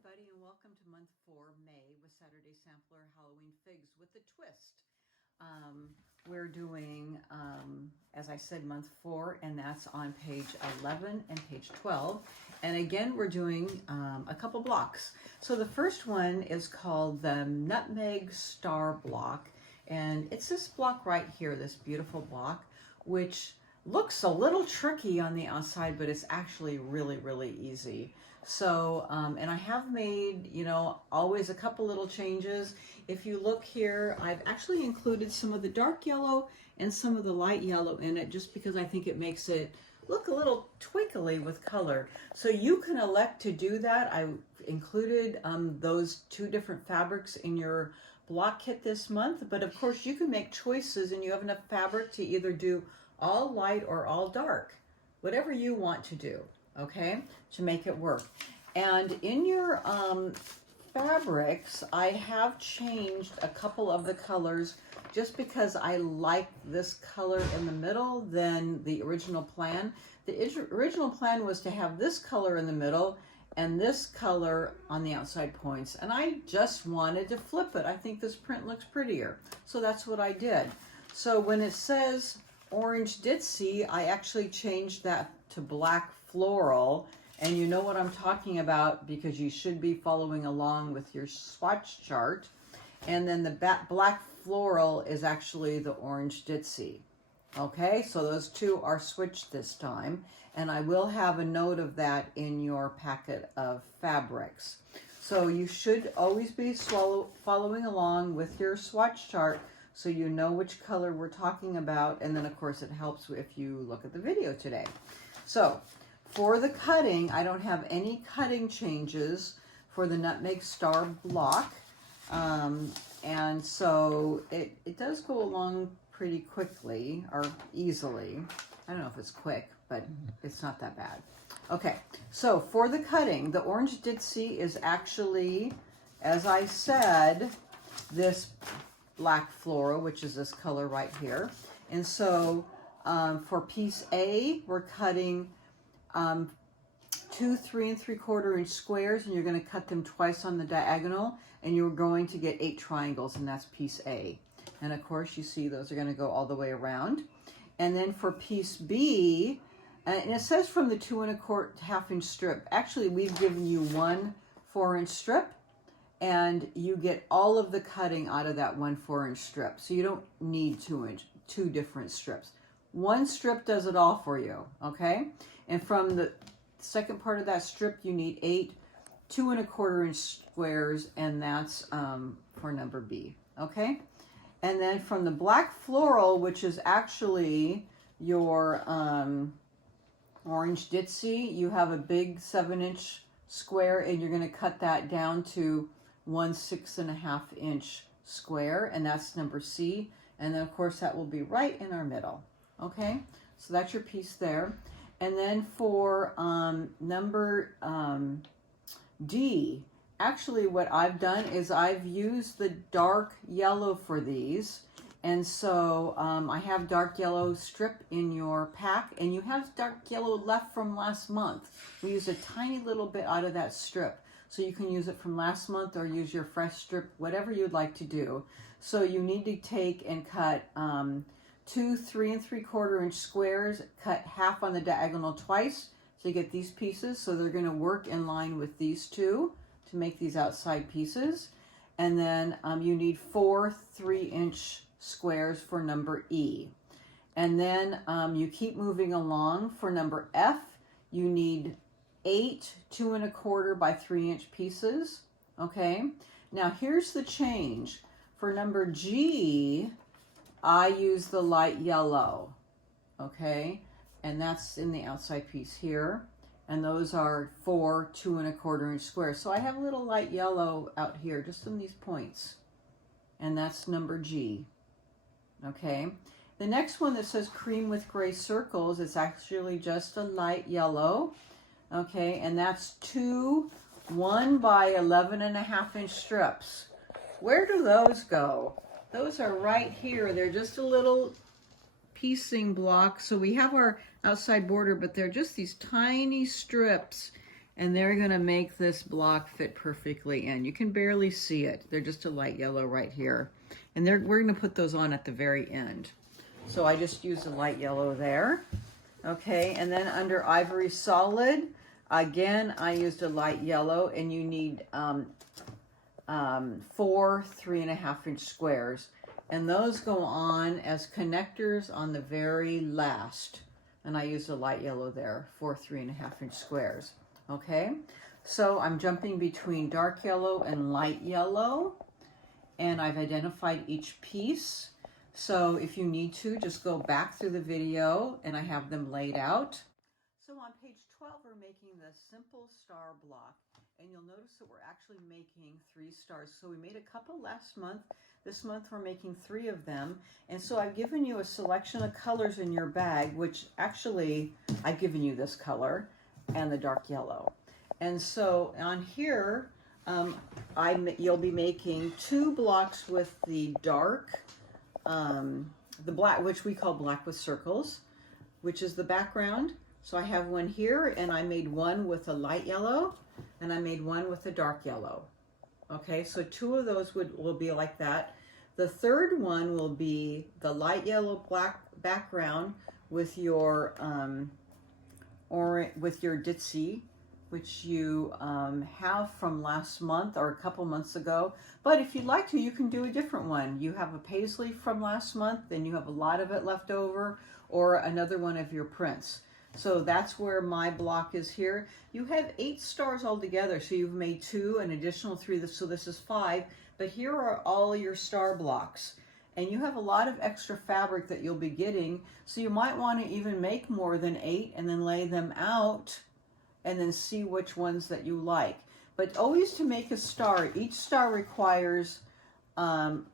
everybody, and welcome to month 4, May, with Saturday Sampler Halloween Figs with a twist. We're doing, as I said, month 4, and that's on page 11 and page 12. And again, we're doing a couple blocks. So the first one is called the Nutmeg Star Block, and it's this block right here, this beautiful block, which looks a little tricky on the outside, but it's actually really, really easy. So, and I have made, always a couple little changes. If you look here, I've actually included some of the dark yellow and some of the light yellow in it, just because I think it makes it look a little twinkly with color. So you can elect to do that. I included those 2 different fabrics in your block kit this month, but of course you can make choices, and you have enough fabric to either do all light or all dark, whatever you want to do, okay, to make it work. And in your fabrics, I have changed a couple of the colors just because I like this color in the middle than the original plan. The original plan was to have this color in the middle and this color on the outside points, and I just wanted to flip it. I think this print looks prettier, so that's what I did. So when it says Orange Ditzy, I actually changed that to Black Floral, and you know what I'm talking about because you should be following along with your swatch chart. And then the Black Floral is actually the Orange Ditzy. Okay, so those 2 are switched this time, and I will have a note of that in your packet of fabrics. So you should always be following along with your swatch chart so you know which color we're talking about, and then of course it helps if you look at the video today. So for the cutting, I don't have any cutting changes for the Nutmeg Star Block, and so it does go along pretty quickly, or easily. I don't know if it's quick, but it's not that bad. Okay, so for the cutting, the Orange Ditzy is actually, as I said, this Black Floral, which is this color right here. And so for piece A, we're cutting 2 3 3/4 inch squares, and you're going to cut them twice on the diagonal, and you're going to get 8 triangles, and that's piece A. And of course, you see those are going to go all the way around. And then for piece B, and it says from the 2 1/4 inch strip. Actually, we've given you 1 4-inch strip, and you get all of the cutting out of that 1 4-inch strip. So you don't need 2 different strips. 1 strip does it all for you, okay? And from the second part of that strip, you need 8 2 1/4 inch squares, and that's for number B, okay? And then from the Black Floral, which is actually your Orange Ditzy, you have a big 7-inch square, and you're going to cut that down to 1 6.5 inch square, and that's number C. And then of course that will be right in our middle. Okay, so that's your piece there. And then for number D, actually what I've done is I've used the dark yellow for these. And so I have dark yellow strip in your pack, and you have dark yellow left from last month. We used a tiny little bit out of that strip. So you can use it from last month or use your fresh strip, whatever you'd like to do. So you need to take and cut 2 3 3/4 inch squares, cut half on the diagonal twice to get these pieces. So they're going to work in line with these 2 to make these outside pieces. And then you need 4 3-inch squares for number E. And then you keep moving along. For number F, you need 8 2 1/4 by 3-inch pieces. Okay, now here's the change. For number G, I use the light yellow, okay, and that's in the outside piece here, and those are 4 2 1/4 inch squares. So I have a little light yellow out here, just in these points, and that's number G. Okay, the next one that says cream with gray circles, it's actually just a light yellow. Okay, and that's 2 1 by 11.5 inch strips. Where do those go? Those are right here. They're just a little piecing block. So we have our outside border, but they're just these tiny strips, And they're going to make this block fit perfectly in. You can barely see it. They're just a light yellow right here. And we're going to put those on at the very end. So I just used a light yellow there. Okay, and then under Ivory Solid, again, I used a light yellow, and you need 4 3.5-inch squares. And those go on as connectors on the very last. And I used a light yellow there, 4 3.5-inch squares. Okay, so I'm jumping between dark yellow and light yellow, and I've identified each piece. So if you need to, just go back through the video, and I have them laid out. So on page 12, we're making the simple star block, and you'll notice that we're actually making 3 stars. So we made a couple last month. This month we're making 3 of them. And so I've given you a selection of colors in your bag, which actually I've given you this color and the dark yellow. And so on here, you'll be making 2 blocks with the dark, the black, which we call black with circles, which is the background. So I have one here, and I made one with a light yellow, and I made one with a dark yellow. Okay, so 2 of those will be like that. The third one will be the light yellow black background with your ditzy, which you have from last month or a couple months ago. But if you'd like to, you can do a different one. You have a paisley from last month, and you have a lot of it left over, or another one of your prints. So that's where my block is here. You have 8 stars altogether, so you've made 2, an additional 3, so this is 5. But here are all your star blocks. And you have a lot of extra fabric that you'll be getting, so you might want to even make more than 8 and then lay them out and then see which ones that you like. But always, to make a star, each star requires 1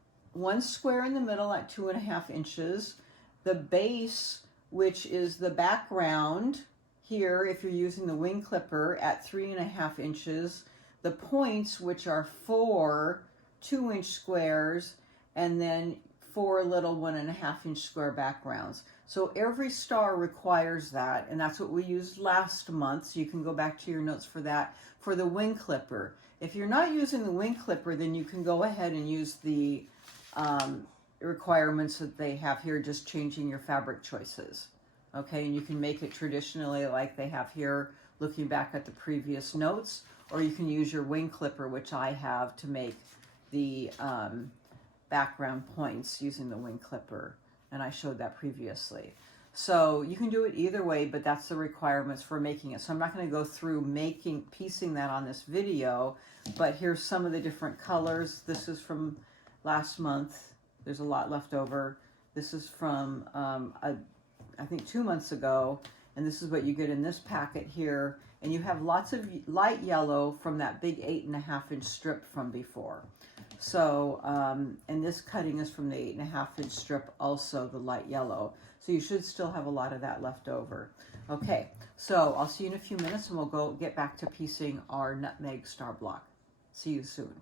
square in the middle at 2.5 inches. The base, which is the background here, if you're using the wing clipper, at 3.5 inches. The points, which are 4 2-inch squares, and then 4 little 1.5-inch square backgrounds. So every star requires that, and that's what we used last month. So you can go back to your notes for that. For the wing clipper, if you're not using the wing clipper, then you can go ahead and use the requirements that they have here, just changing your fabric choices. Okay, and you can make it traditionally like they have here, looking back at the previous notes, or you can use your wing clipper, which I have, to make the background points using the wing clipper, and I showed that previously. So you can do it either way, but that's the requirements for making it. So I'm not going to go through piecing that on this video, but here's some of the different colors. This is from last month. There's a lot left over. This is from I think 2 months ago, and this is what you get in this packet here. And you have lots of light yellow from that big 8.5-inch strip from before. So, and this cutting is from the 8.5-inch strip, also the light yellow. So you should still have a lot of that left over. Okay, so I'll see you in a few minutes, and we'll get back to piecing our nutmeg star block. See you soon.